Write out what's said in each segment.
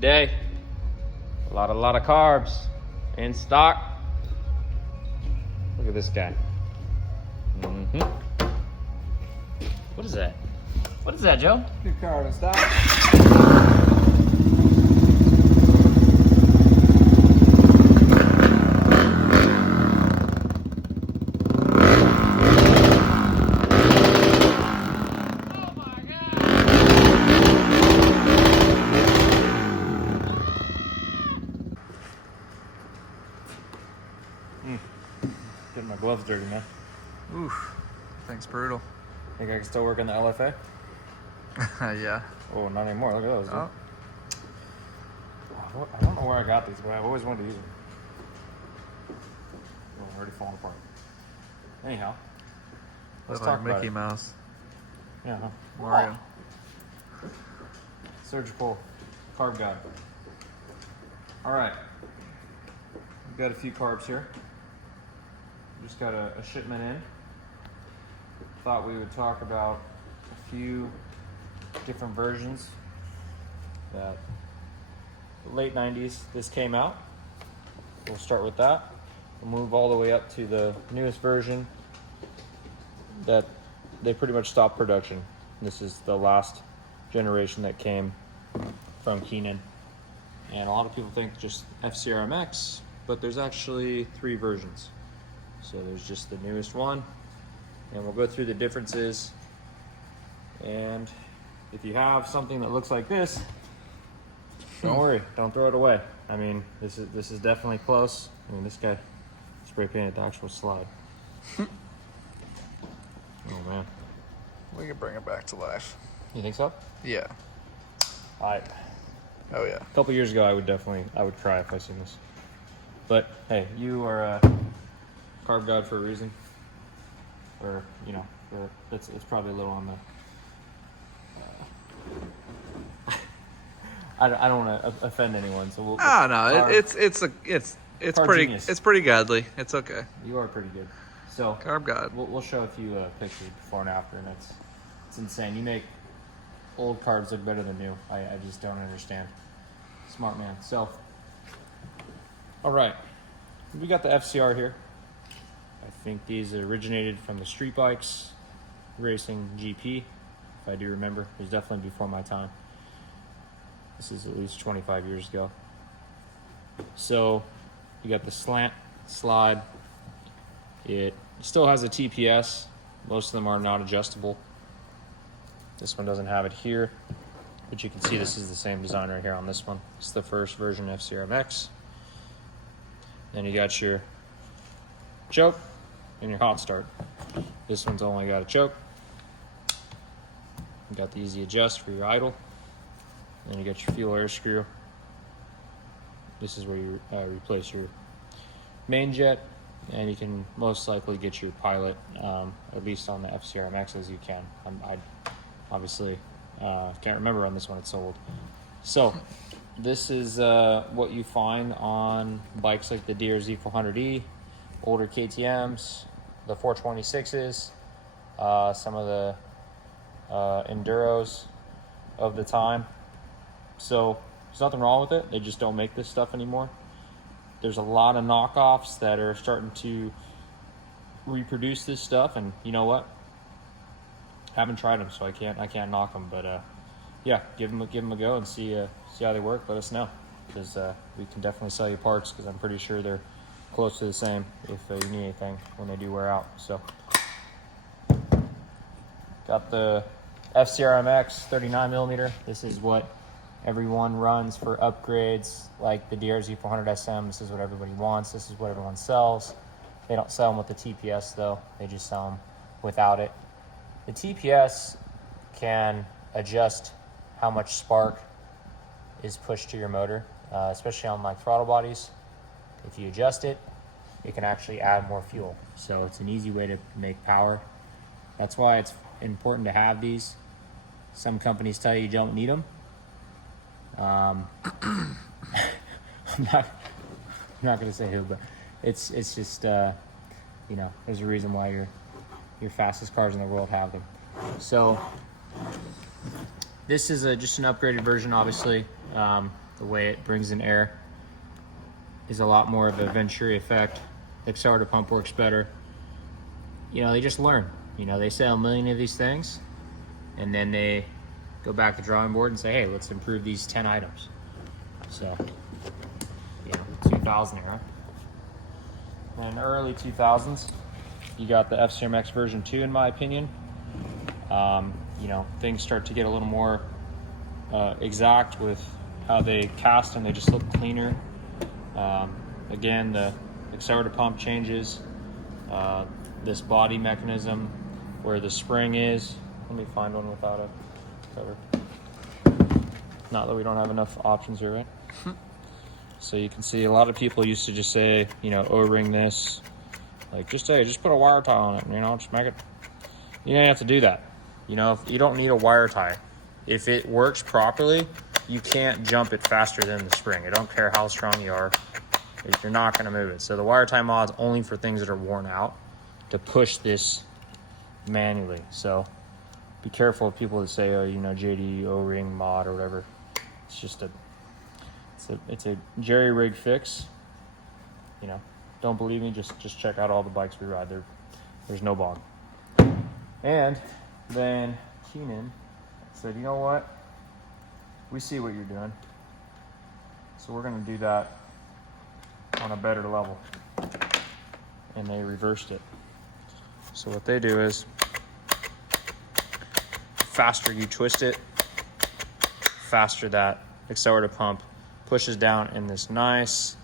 today. A lot of carbs in stock. Look at this guy. What is that? What is that, Joe? New carb in stock. Getting my gloves dirty, man. Oof. Thing's brutal. Think I can still work on the LFA? Yeah. Oh, not anymore. Look at those. Oh. I don't know where I got these, but I've always wanted to use them. Oh, already falling apart. Anyhow. Let's Look talk like about Mickey it. Mouse. Yeah, huh? Mario. Surgical carb guide. All right. We've got a few carbs here. Just got a shipment in. Thought we would talk about a few different versions that late 90s this came out. We'll start with that. We'll move all the way up to the newest version that they pretty much stopped production. This is the last generation that came from Keihin. And a lot of people think just FCR MX, but there's actually 3 versions. So there's just the newest one, and we'll go through the differences. And if you have something that looks like this, don't worry, don't throw it away. I mean, this is definitely close. I mean, this guy spray painted the actual slide. Oh man. We can bring it back to life. You think so? Yeah. Oh yeah. A couple years ago, I would cry if I seen this. But hey, you are a carb god for a reason. Or, you know, it's probably a little on the I don't want to offend anyone, so we'll. It's pretty godly. It's okay. You are pretty good. So Carb god. We'll show a few pictures before and after, and it's insane. You make old carbs look better than new. I just don't understand. Smart man. So, all right, we got the FCR here. I think these originated from the street bikes racing GP, if I do remember. It was definitely before my time. This is at least 25 years ago. So you got the slant slide. It still has a TPS. Most of them are not adjustable. This one doesn't have it here, but you can see this is the same design right here on this one. It's the first version FCR MX. Then you got your choke and your hot start. This one's only got a choke. You got the easy adjust for your idle. Then you got your fuel air screw. This is where you replace your main jet, and you can most likely get your pilot, at least on the FCR MXs you can. I obviously can't remember when this one had sold. So this is what you find on bikes like the DRZ400E, older KTMs, the 426s, some of the Enduros of the time. So there's nothing wrong with it. They just don't make this stuff anymore. There's a lot of knockoffs that are starting to reproduce this stuff, and you know what? Haven't tried them, so I can't knock them. But yeah, give them a go and see how they work. Let us know, because we can definitely sell you parts, because I'm pretty sure they're close to the same if you need anything when they do wear out. So got the FCR MX 39mm. This is what everyone runs for upgrades, like the DRZ400 SM. This is what everybody wants. This is what everyone sells. They don't sell them with the TPS though. They just sell them without it. The TPS can adjust how much spark is pushed to your motor, especially on like throttle bodies. If you adjust it, it can actually add more fuel. So it's an easy way to make power. That's why it's important to have these. Some companies tell you don't need them. I'm not going to say who, but it's just you know, there's a reason why your fastest cars in the world have them. So this is just an upgraded version, obviously. the way it brings in air is a lot more of a Venturi effect. The accelerator pump works better. You know, they just learn. You know, they sell a million of these things, and then they go back to the drawing board and say, hey, let's improve these 10 items. So, yeah, 2000 era. And early 2000s, you got the FCR MX version 2, in my opinion. You know, things start to get a little more exact with how they cast, and they just look cleaner. Again, the accelerator pump changes. This body mechanism where the spring is. Let me find one without a cover. Not that we don't have enough options here, right? So you can see a lot of people used to just say, you know, O-ring this. Like, just put a wire tie on it, you know, just make it. You don't have to do that. You know, you don't need a wire tie. If it works properly, you can't jump it faster than the spring. I don't care how strong you are. You're not going to move it. So the wire tie mod's only for things that are worn out, to push this manually. So be careful of people that say, oh, you know, JD O-ring mod or whatever. It's just it's a jerry rig fix. You know, don't believe me, just check out all the bikes we ride. There's no bog. And then Keihin said, you know what? We see what you're doing. So we're gonna do that on a better level. And they reversed it. So what they do is, faster you twist it, faster that accelerator pump pushes down in this nice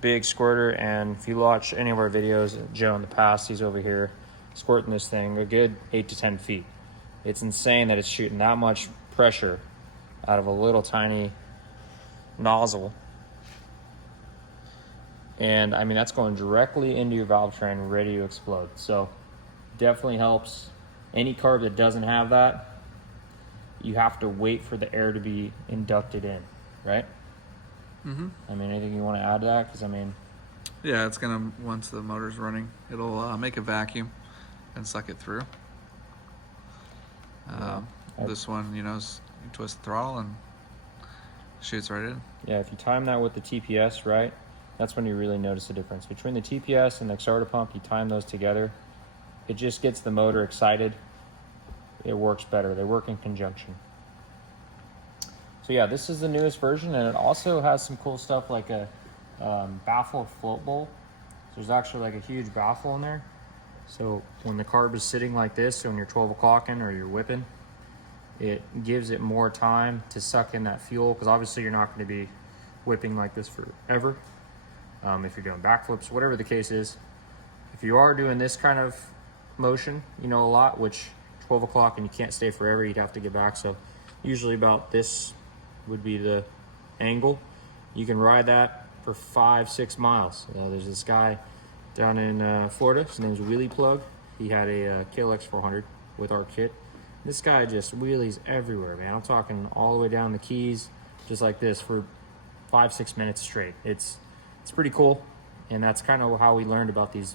big squirter. And if you watch any of our videos, Joe in the past, he's over here squirting this thing a good 8 to 10 feet. It's insane that it's shooting that much pressure out of a little tiny nozzle. And I mean, that's going directly into your valve train, ready to explode. So definitely helps. Any carb that doesn't have that, you have to wait for the air to be inducted in, right? Mm-hmm. I mean, anything you want to add to that? Because I mean, yeah, it's gonna, once the motor's running, it'll make a vacuum and suck it through. This one, you know, you twist the throttle and shoots right in. yeah, if you time that with the TPS, right, that's when you really notice the difference. Between the TPS and the accelerator pump, you time those together, it just gets the motor excited. It works better. They work in conjunction. So yeah, this is the newest version, and it also has some cool stuff like a baffle float bowl. So there's actually like a huge baffle in there. So when the carb is sitting like this, so when you're 12 o'clocking or you're whipping, it gives it more time to suck in that fuel, because obviously you're not going to be whipping like this forever. If you're doing backflips, whatever the case is, if you are doing this kind of motion, you know, a lot, which 12 o'clock and you can't stay forever, you'd have to get back. So usually about this would be the angle. You can ride that for 5-6 miles. There's this guy down in Florida, his name's Wheelie Plug. He had a KLX 400 with our kit. This guy just wheelies everywhere, man. I'm talking all the way down the Keys, just like this, for 5-6 minutes straight. It's pretty cool, and that's kind of how we learned about these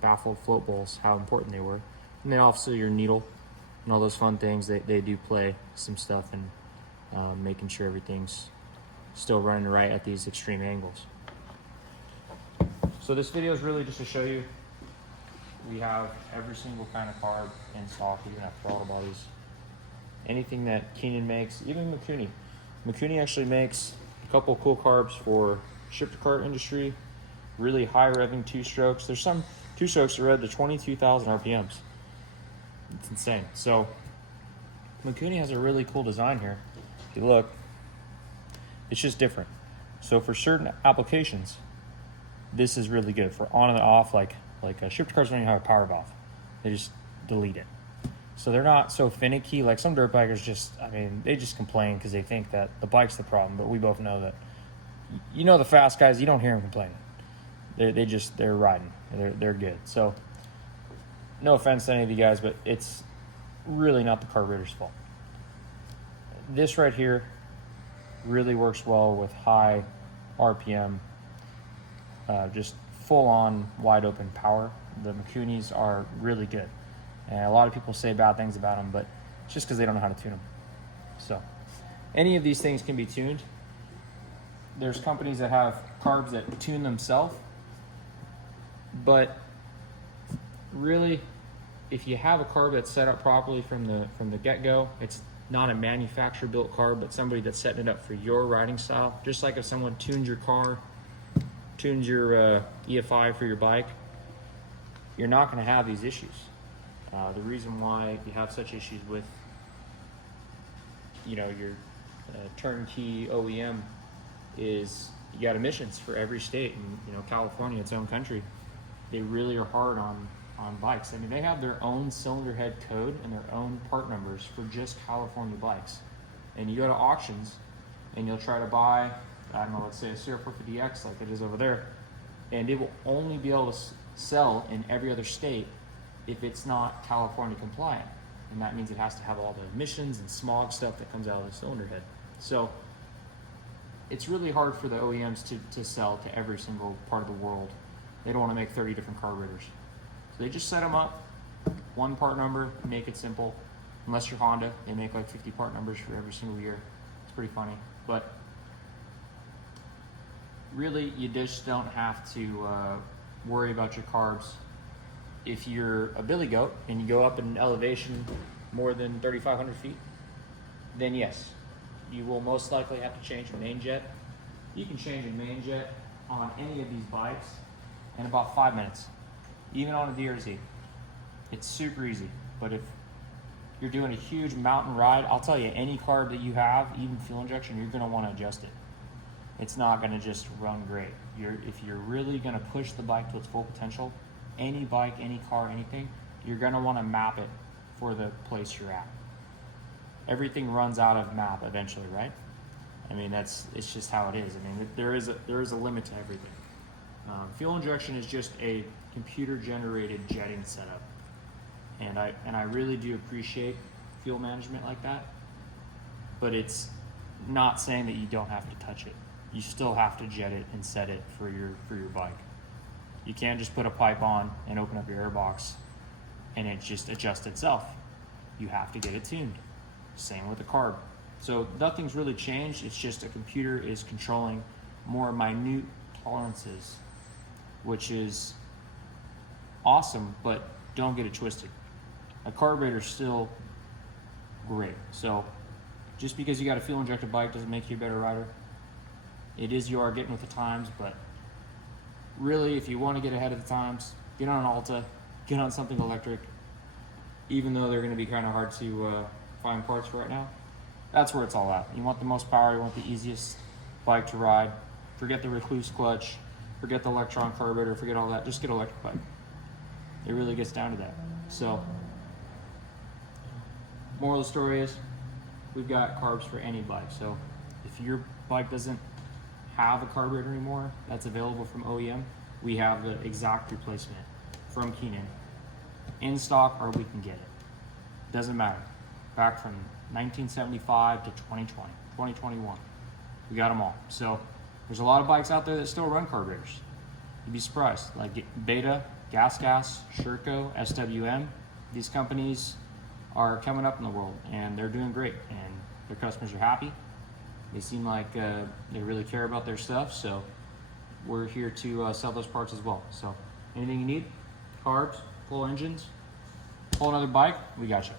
baffled float bowls, how important they were. And then obviously your needle and all those fun things, they do play some stuff in making sure everything's still running right at these extreme angles. So this video is really just to show you we have every single kind of carb in stock. You're gonna have throttle bodies, anything that Keihin makes, even Mikuni. Mikuni actually makes a couple cool carbs for ship-to-cart industry, really high revving two-strokes. There's some two-strokes that rev to 22,000 RPMs. It's insane. So Mikuni has a really cool design here. If you look, it's just different. So for certain applications, this is really good. For on and off, like ship-to-carts don't even have a power valve. They just delete it. So they're not so finicky. Like some dirt bikers just, I mean, they just complain because they think that the bike's the problem. But we both know that, you know, the fast guys, you don't hear them complaining. They're riding. They're good. So no offense to any of you guys, but it's really not the carburetor's fault. This right here really works well with high RPM, just full-on wide open power. The Mikunis are really good, and a lot of people say bad things about them, but it's just because they don't know how to tune them. So any of these things can be tuned. There's companies that have carbs that tune themselves, but really, if you have a carb that's set up properly from the get-go, it's not a manufacturer-built carb, but somebody that's setting it up for your riding style. Just like if someone tunes your car, tunes your EFI for your bike, you're not going to have these issues. The reason why you have such issues with, you know, your turnkey OEM is you got emissions for every state, and you know, California, its own country, they really are hard on bikes. I mean, they have their own cylinder head code and their own part numbers for just California bikes. And you go to auctions and you'll try to buy, I don't know, let's say a CR450X like it is over there, and it will only be able to sell in every other state if it's not California compliant. And that means it has to have all the emissions and smog stuff that comes out of the cylinder head. So it's really hard for the OEMs to sell to every single part of the world. They don't want to make 30 different carburetors. So they just set them up, one part number, make it simple. Unless you're Honda, they make like 50 part numbers for every single year. It's pretty funny. But really, you just don't have to worry about your carbs. If you're a billy goat and you go up in elevation more than 3,500 feet, then yes, you will most likely have to change a main jet. You can change a main jet on any of these bikes in about 5 minutes, even on a DRZ. It's super easy. But if you're doing a huge mountain ride, I'll tell you, any carb that you have, even fuel injection, you're going to want to adjust it. It's not going to just run great. If you're really going to push the bike to its full potential, any bike, any car, anything, you're going to want to map it for the place you're at. Everything runs out of map eventually, right? I mean, it's just how it is. I mean, there is a limit to everything. Fuel injection is just a computer-generated jetting setup, and I really do appreciate fuel management like that. But it's not saying that you don't have to touch it. You still have to jet it and set it for your bike. You can't just put a pipe on and open up your airbox and it just adjusts itself. You have to get it tuned. Same with the carb. So nothing's really changed. It's just a computer is controlling more minute tolerances, which is awesome, but don't get it twisted. A carburetor is still great. So just because you got a fuel injected bike doesn't make you a better rider. It is you are getting with the times, but really, if you want to get ahead of the times, get on an Alta, get on something electric, even though they're going to be kind of hard to find parts for right now. That's where it's all at. You want the most power, you want the easiest bike to ride. Forget the recluse clutch, forget the electron carburetor, forget all that. Just get an electric bike. It really gets down to that. So, moral of the story is, we've got carbs for any bike. So, if your bike doesn't have a carburetor anymore that's available from OEM, we have the exact replacement from Keihin in stock, or we can get it. Doesn't matter. Back from 1975 to 2020, 2021, we got them all. So there's a lot of bikes out there that still run carburetors. You'd be surprised. Like Beta, Gas, Sherco, SWM. These companies are coming up in the world and they're doing great, and their customers are happy. They seem like they really care about their stuff, so we're here to sell those parts as well. So anything you need, carbs, full engines, pull another bike, we got you.